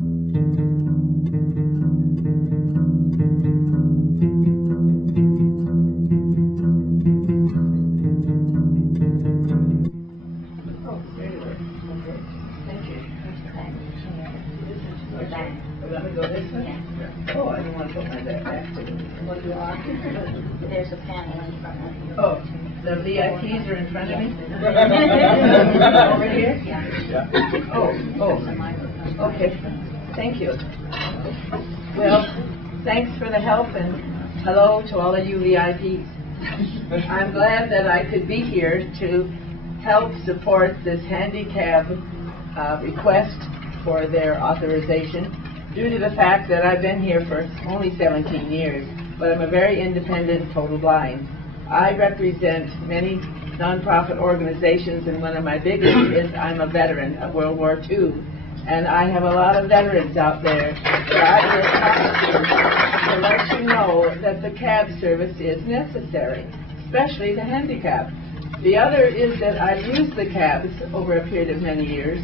Let me go this way? Yeah. Oh, I don't want to put my back to it. What do you want? There's a panel in front of you. Oh, the VIPs are in front of me? Over here? Yeah. Oh, okay. Thank you. Well, thanks for the help, and hello to all of you VIPs. I'm glad that I could be here to help support this handicap request for their authorization, due to the fact that I've been here for only 17 years, but I'm a very independent total blind. I represent many nonprofit organizations, and one of my biggest is I'm a veteran of World War II, and I have a lot of veterans out there that I will talk to let you know that the cab service is necessary, especially the handicap. The other is that I've used the cabs over a period of many years,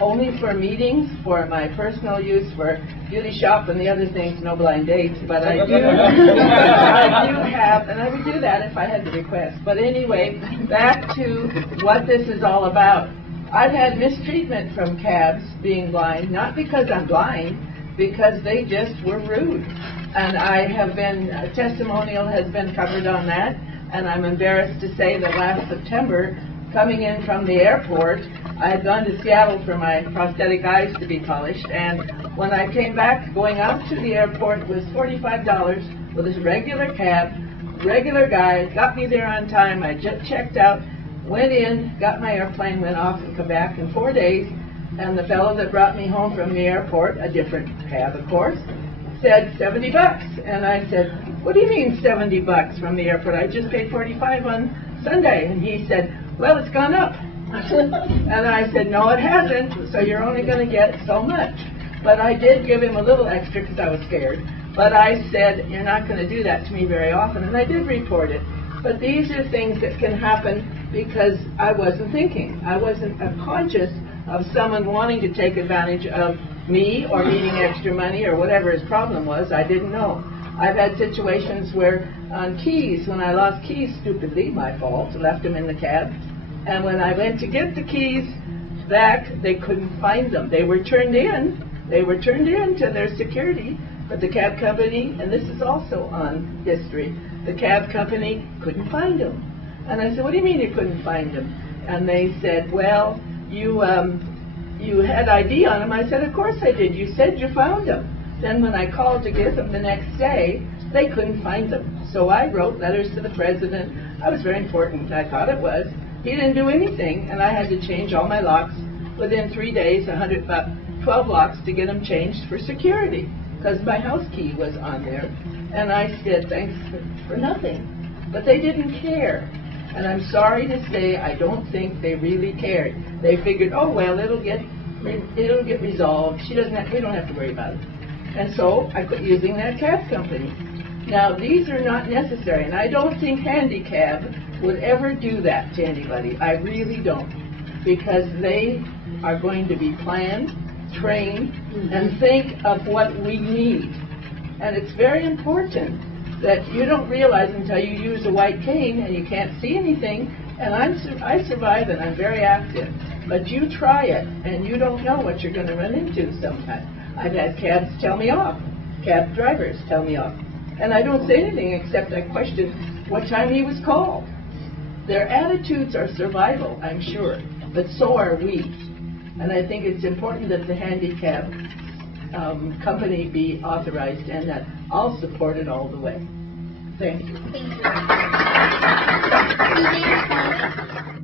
only for meetings, for my personal use, for beauty shop and the other things, no blind dates, but I do, I do have, and I would do that if I had the request. But anyway, back to what this is all about. I've had mistreatment from cabs being blind, not because I'm blind, because they just were rude. And I have been, a testimonial has been covered on that, and I'm embarrassed to say that last September, coming in from the airport, I had gone to Seattle for my prosthetic eyes to be polished, and when I came back, going out to the airport was $45 with this regular cab, regular guy, got me there on time. I just checked out, went in, got my airplane, went off and come back in 4 days, and the fellow that brought me home from the airport, a different cab of course, said $70. And I said, what do you mean $70 from the airport? I just paid $45 on Sunday. And he said, well, it's gone up. And I said, no, it hasn't, so you're only going to get so much. But I did give him a little extra because I was scared. But I said, you're not going to do that to me very often, and I did report it. But these are things that can happen because I wasn't thinking. I wasn't conscious of someone wanting to take advantage of me or needing extra money or whatever his problem was. I didn't know. I've had situations where on keys, when I lost keys stupidly, my fault, left them in the cab, and when I went to get the keys back, they couldn't find them. They were turned in. They were turned in to their security, but the cab company, and this is also on history, the cab company couldn't find them. And I said, what do you mean you couldn't find them? And they said, well, you had ID on them. I said, of course I did. You said you found them. Then when I called to get them the next day, they couldn't find them. So I wrote letters to the president. I was very important. I thought it was. He didn't do anything, and I had to change all my locks within 3 days, about 12 locks to get them changed for security, because my house key was on there. And I said, thanks for nothing. But they didn't care. And I'm sorry to say, I don't think they really cared. They figured, oh, well, it'll get resolved. We don't have to worry about it. And so I quit using that cab company. Now, these are not necessary, and I don't think Handicab would ever do that to anybody. I really don't, because they are going to be planned, trained, and think of what we need. And it's very important that you don't realize until you use a white cane and you can't see anything. And I survive and I'm very active. But you try it and you don't know what you're going to run into sometimes. I've had cabs tell me off. Cab drivers tell me off. And I don't say anything except I question what time he was called. Their attitudes are survival, I'm sure, but so are we. And I think it's important that the handicap company be authorized, and that I'll support it all the way. Thank you. Thank you.